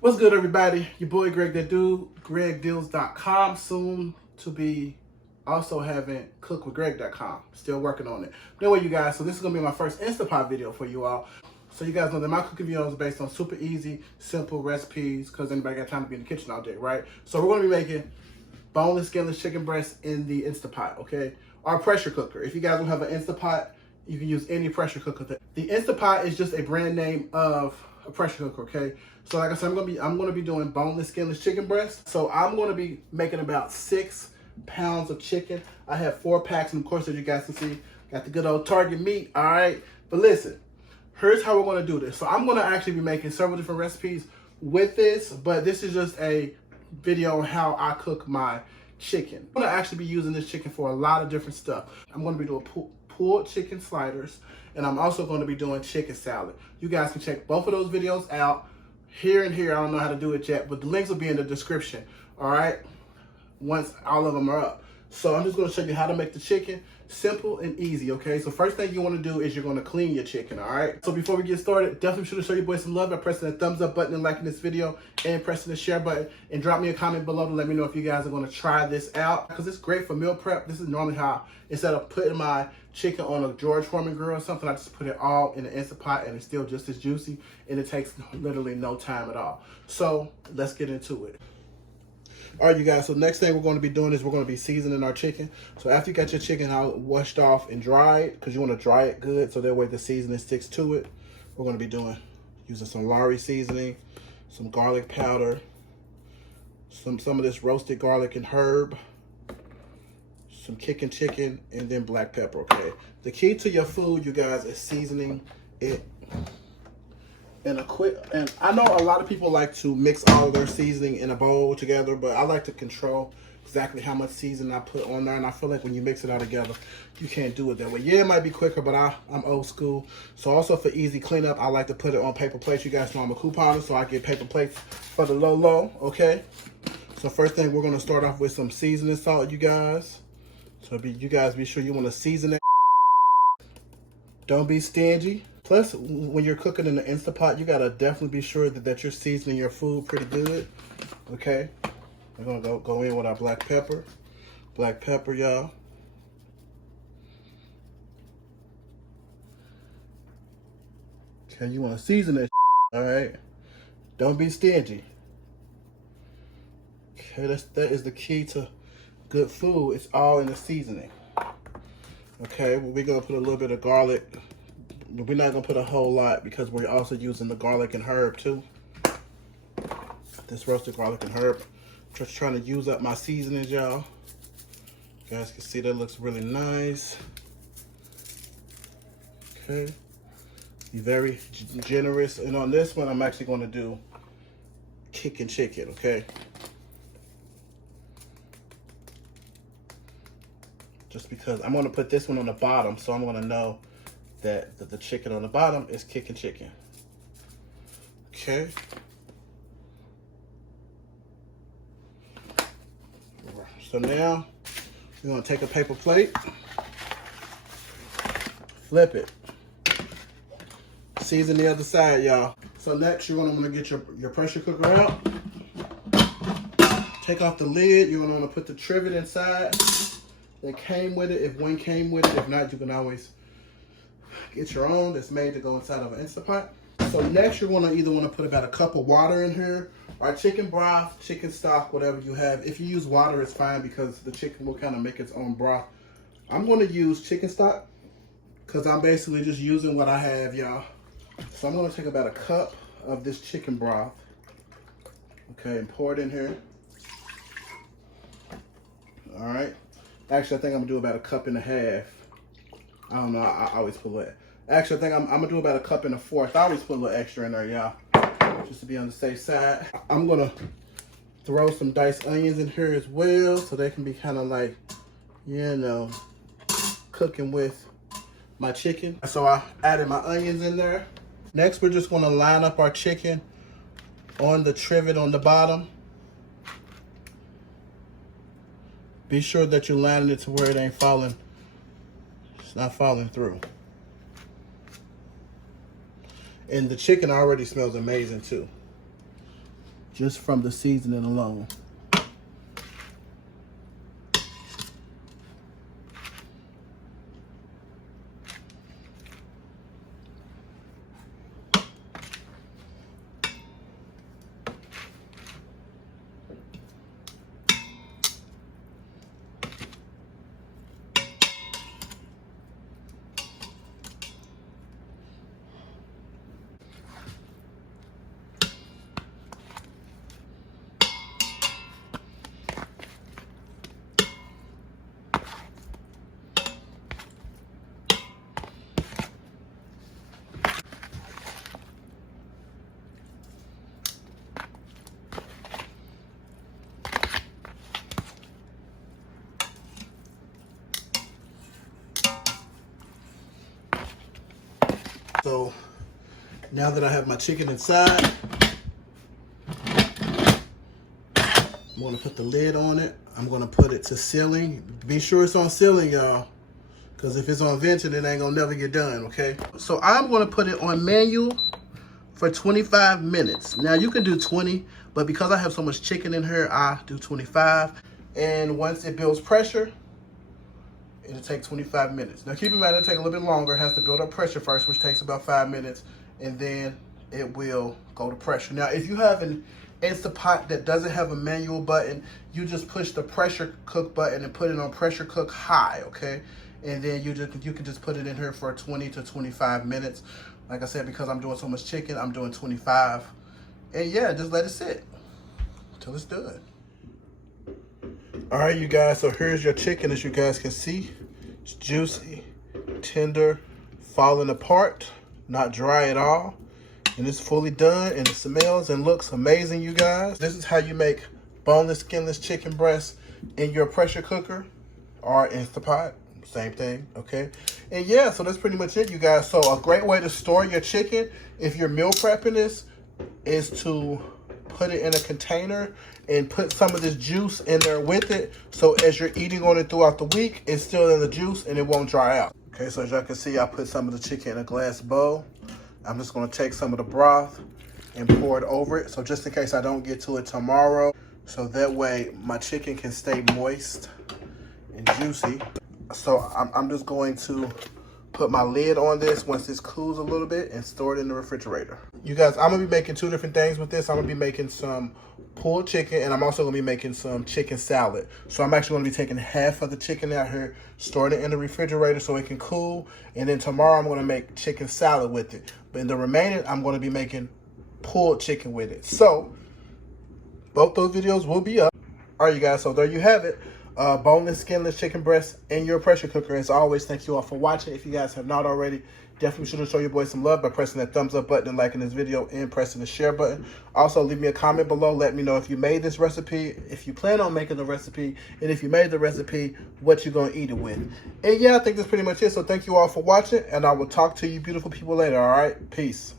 What's good, everybody? Your boy Greg that dude, GregDeals.com, soon to be also having CookWithGreg.com. Still working on it. But anyway, you guys, so this is gonna be my first Instapot video for you all. So you guys know that my cooking videos are based on super easy, simple recipes, because anybody got time to be in the kitchen all day, right? So we're gonna be making boneless, skinless chicken breast in the Instapot, okay? Or pressure cooker. If you guys don't have an Instapot, you can use any pressure cooker. The Instapot is just a brand name of a pressure cooker, okay? So like I said, I'm gonna be doing boneless, skinless chicken breast. So I'm gonna be making about 6 pounds of chicken. I have 4 packs, and of course, as you guys can see, got the good old Target meat, all right? But listen, here's how we're gonna do this. So I'm gonna actually be making several different recipes with this, but this is just a video on how I cook my chicken. I'm gonna actually be using this chicken for a lot of different stuff. I'm gonna be doing pulled chicken sliders, and I'm also gonna be doing chicken salad. You guys can check both of those videos out. Here and here, I don't know how to do it yet, but the links will be in the description, all right? Once all of them are up. So I'm just gonna show you how to make the chicken simple and easy, okay? So first thing you wanna do is you're gonna clean your chicken, all right? So before we get started, definitely be sure to show your boy some love by pressing that thumbs up button and liking this video and pressing the share button, and drop me a comment below to let me know if you guys are gonna try this out, because it's great for meal prep. This is normally how, instead of putting my chicken on a George Foreman grill or something, I just put it all in an Instant Pot, and it's still just as juicy, and it takes literally no time at all. So let's get into it. All right, you guys, so next thing we're going to be doing is we're going to be seasoning our chicken. So after you got your chicken out washed off and dried, because you want to dry it good so that way the seasoning sticks to it, we're going to be using some Lowry seasoning, some garlic powder, some of this roasted garlic and herb, some kicking chicken, and then black pepper, okay? The key to your food, you guys, is seasoning it. And I know a lot of people like to mix all of their seasoning in a bowl together, but I like to control exactly how much seasoning I put on there, and I feel like when you mix it all together, you can't do it that way. Yeah, it might be quicker, but I'm old school. So also for easy cleanup, I like to put it on paper plates. You guys know I'm a couponer, so I get paper plates for the low, okay? So first thing, we're gonna start off with some seasoning salt, you guys. So you guys be sure you wanna season it. Don't be stingy. Plus, when you're cooking in the Instapot, you gotta definitely be sure that you're seasoning your food pretty good. Okay, we're gonna go in with our black pepper. Black pepper, y'all. Okay, you wanna season it, all right? Don't be stingy. Okay, that is the key to good food. It's all in the seasoning. Okay, well, we're gonna put a little bit of garlic. We're not gonna put a whole lot because we're also using the garlic and herb too. This roasted garlic and herb. Just trying to use up my seasonings, y'all. You guys can see that looks really nice. Okay. Be very generous. And on this one, I'm actually gonna do kicking chicken, okay? Just because I'm gonna put this one on the bottom, so I'm gonna know that the chicken on the bottom is kicking chicken. Okay. So now we're gonna take a paper plate, flip it, season the other side, y'all. So next you're gonna wanna get your pressure cooker out. Take off the lid. You're gonna wanna put the trivet inside that came with it, if one came with it. If not, you can always get your own that's made to go inside of an Instapot. So next you're gonna either wanna put about a cup of water in here, or chicken broth, chicken stock, whatever you have. If you use water, it's fine because the chicken will kind of make its own broth. I'm gonna use chicken stock because I'm basically just using what I have, y'all. So I'm gonna take about a cup of this chicken broth, okay, and pour it in here. All right. Actually, I think I'm gonna do about a cup and a half. I don't know, I always put a little. Actually, I think I'm gonna do about a cup and a fourth. I always put a little extra in there, y'all, just to be on the safe side. I'm gonna throw some diced onions in here as well, so they can be kind of like, you know, cooking with my chicken. So I added my onions in there. Next, we're just gonna line up our chicken on the trivet on the bottom. Be sure that you're lining it to where it ain't falling. It's not falling through. And the chicken already smells amazing too. just from the seasoning alone. So now that I have my chicken inside, I'm gonna put the lid on it. I'm gonna put it to sealing. Be sure it's on sealing, y'all, because if it's on venting, it ain't gonna never get done, okay? So I'm gonna put it on manual for 25 minutes. Now you can do 20, but because I have so much chicken in here, I do 25. And once it builds pressure, it'll take 25 minutes. Now keep in mind, it'll take a little bit longer. It has to build up pressure first, which takes about 5 minutes, and then it will go to pressure. Now, if you have an Instapot that doesn't have a manual button, you just push the pressure cook button and put it on pressure cook high, okay? And then you can just put it in here for 20 to 25 minutes. Like I said, because I'm doing so much chicken, I'm doing 25. And yeah, just let it sit until it's done. All right, you guys, so here's your chicken. As you guys can see, it's juicy, tender, falling apart, not dry at all. And it's fully done, and it smells and looks amazing, you guys. This is how you make boneless, skinless chicken breast in your pressure cooker or Instapot. Same thing, okay? And yeah, so that's pretty much it, you guys. So a great way to store your chicken if you're meal prepping this is to put it in a container and put some of this juice in there with it. So as you're eating on it throughout the week, it's still in the juice and it won't dry out. Okay, so as y'all can see, I put some of the chicken in a glass bowl. I'm just gonna take some of the broth and pour it over it. So just in case I don't get to it tomorrow, so that way my chicken can stay moist and juicy. So I'm just going to put my lid on this once this cools a little bit and store it in the refrigerator. You guys, I'm gonna be making two different things with this. I'm gonna be making some pulled chicken, and I'm also gonna be making some chicken salad. So I'm actually gonna be taking half of the chicken out here, storing it in the refrigerator so it can cool, and then tomorrow I'm gonna make chicken salad with it. But in the remaining, I'm gonna be making pulled chicken with it. So both those videos will be up. All right, you guys, so there you have it. Boneless, skinless chicken breast in your pressure cooker. As always, thank you all for watching. If you guys have not already, definitely be sure to show your boy some love by pressing that thumbs up button and liking this video and pressing the share button. Also, leave me a comment below. Let me know if you made this recipe, if you plan on making the recipe, and if you made the recipe, what you're going to eat it with. And yeah, I think that's pretty much it. So thank you all for watching, and I will talk to you beautiful people later, all right? Peace.